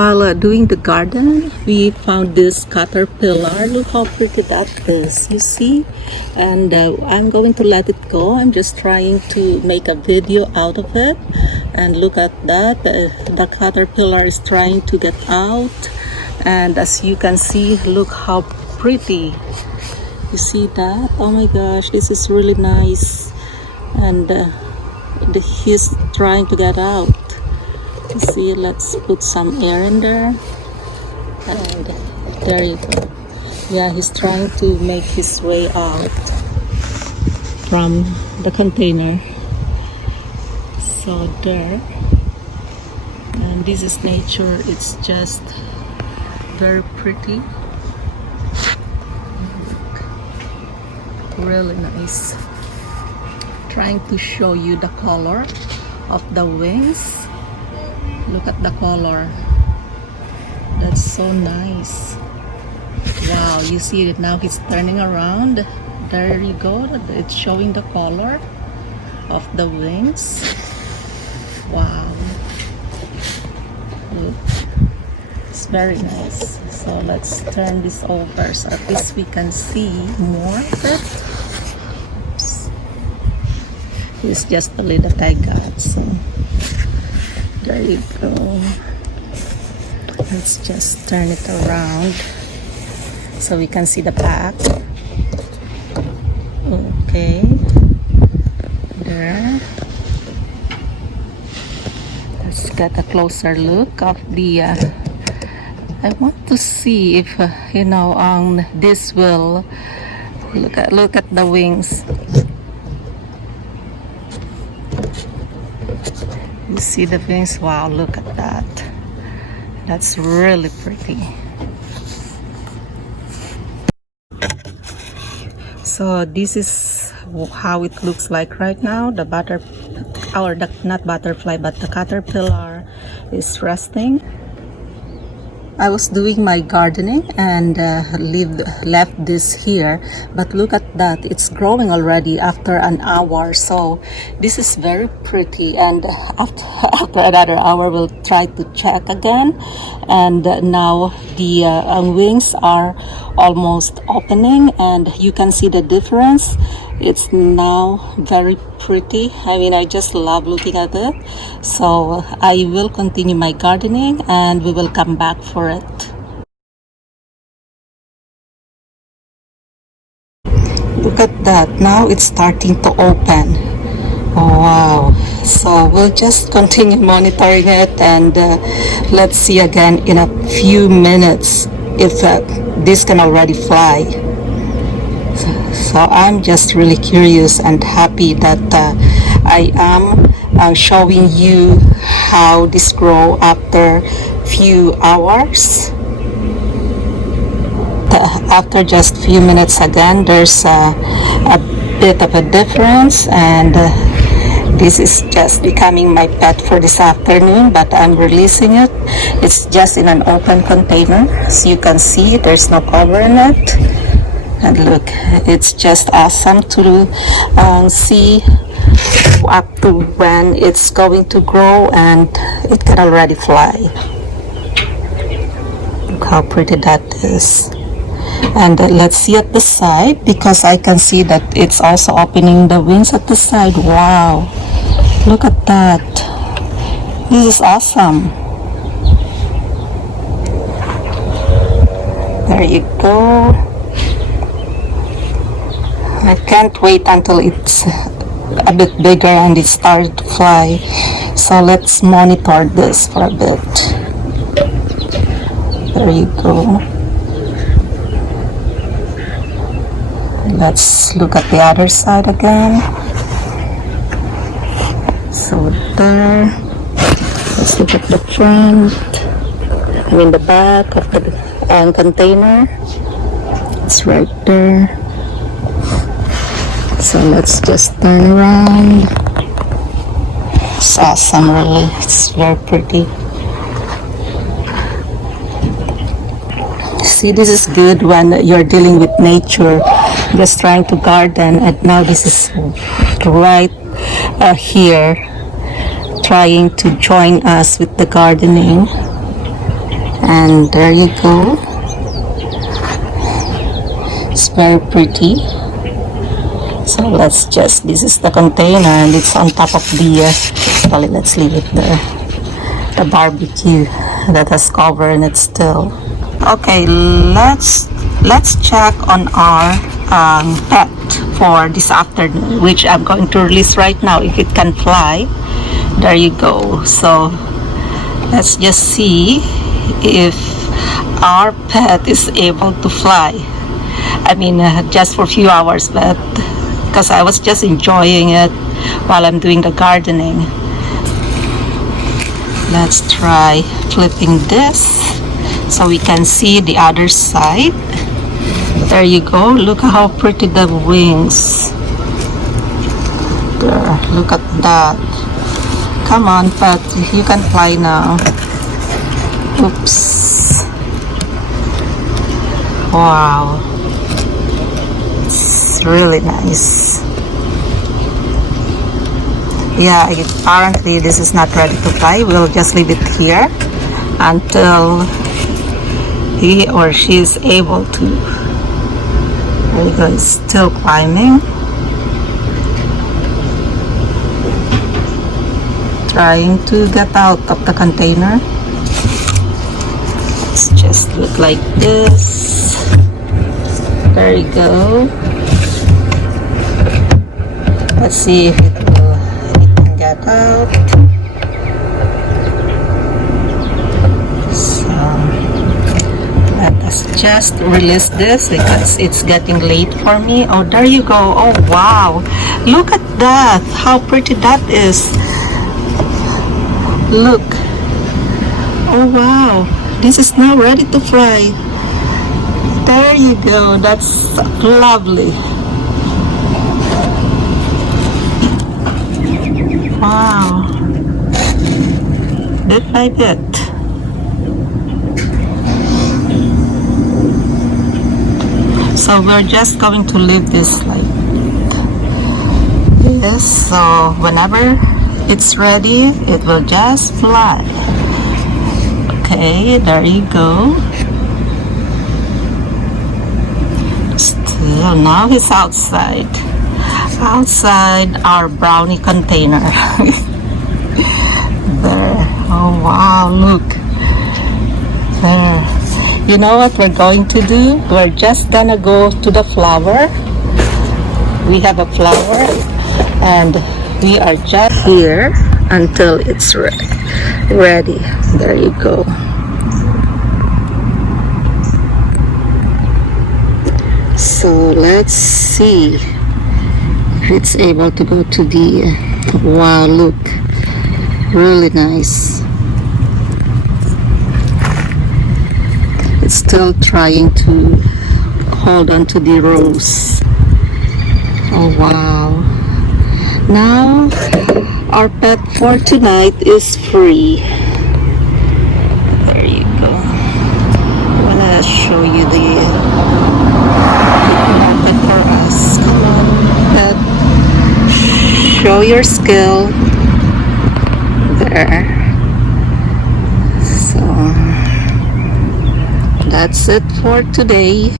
While doing the garden, we found this caterpillar. Look how pretty that is, you see? And I'm going to let it go. I'm just trying to make a video out of it. And look at that. The caterpillar is trying to get out. And as you can see, look how pretty. You see that? Oh my gosh, this is really nice. And he's trying to get out. You see, let's put some air in there, and there you go. Yeah, he's trying to make his way out from the container. So there, and this is nature. It's just very pretty, really nice. Trying to show you the color of the wings. Look at the color. That's so nice. Wow, you see it now. He's turning around. There you go. It's showing the color of the wings. Wow. Look. It's very nice. So let's turn this over so at least we can see more of it. Oops. It's just the little I got. So there you go. Let's just turn it around so we can see the back. Okay. There. Let's get a closer look of the I want to see if this will look at the wings. You see the wings? Wow, look at that. That's really pretty. So this is how it looks like right now. The not butterfly, but the caterpillar is resting. I was doing my gardening and left this here, but look at that, it's growing already after an hour. So this is very pretty, and after another hour we'll try to check again. And now the wings are almost opening, and you can see the difference. It's now very pretty. I mean, I just love looking at it. So I will continue my gardening and we will come back for it. Look at that. Now it's starting to open. Oh, wow. So we'll just continue monitoring it, and let's see again in a few minutes if this can already fly. So I'm just really curious and happy that I am showing you how this grow after few hours. After just few minutes again, there's a bit of a difference, and this is just becoming my pet for this afternoon, but I'm releasing it. It's just in an open container, so you can see there's no cover in it. And look, it's just awesome to see up to when it's going to grow, and it can already fly. Look how pretty that is. And let's see at the side, because I can see that it's also opening the wings at the side. Wow, look at that. This is awesome. There you go. I can't wait until it's a bit bigger and it started to fly. So let's monitor this for a bit. There you go. Let's look at the other side again. So there. Let's look at the front. The back of the container. It's right there. So let's just turn around. It's awesome, really. It's very pretty. See, this is good when you're dealing with nature, just trying to garden, and now this is right here trying to join us with the gardening. And there you go. It's very pretty. So let's just, this is the container and it's on top of the, well, let's leave it there. The barbecue that has cover in it still. Okay, let's check on our pet for this afternoon, which I'm going to release right now if it can fly. There you go. So let's just see if our pet is able to fly. I mean, just for a few hours, but because I was just enjoying it while I'm doing the gardening. Let's try flipping this so we can see the other side. There you go. Look how pretty the wings. There, look at that. Come on, pet, you can fly now. Oops. Wow. It's really nice. Yeah, apparently this is not ready to fly. We'll just leave it here until he or she is able to. There you go, it's still climbing. Trying to get out of the container. Let's just look like this. There you go. Let's see if it can get out. So let us just release this because it's getting late for me. Oh, there you go. Oh wow, look at that, how pretty that is. Look. Oh wow, this is now ready to fly. There you go. That's lovely. Wow. Bit by bit. So we're just going to leave this like this. So whenever it's ready, it will just fly. Okay, there you go. Still, now he's outside our brownie container. There. Oh wow, look there. You know what we're going to do? We're just gonna go to the flower. We have a flower and we are just here until it's ready. There you go. So let's see if it's able to go to the, wow, look, really nice. It's still trying to hold on to the rose. Oh wow. Now our pet for tonight is free. There you go. I'm gonna show you the market for us. Come on, pet. Show your skill. There. So that's it for today.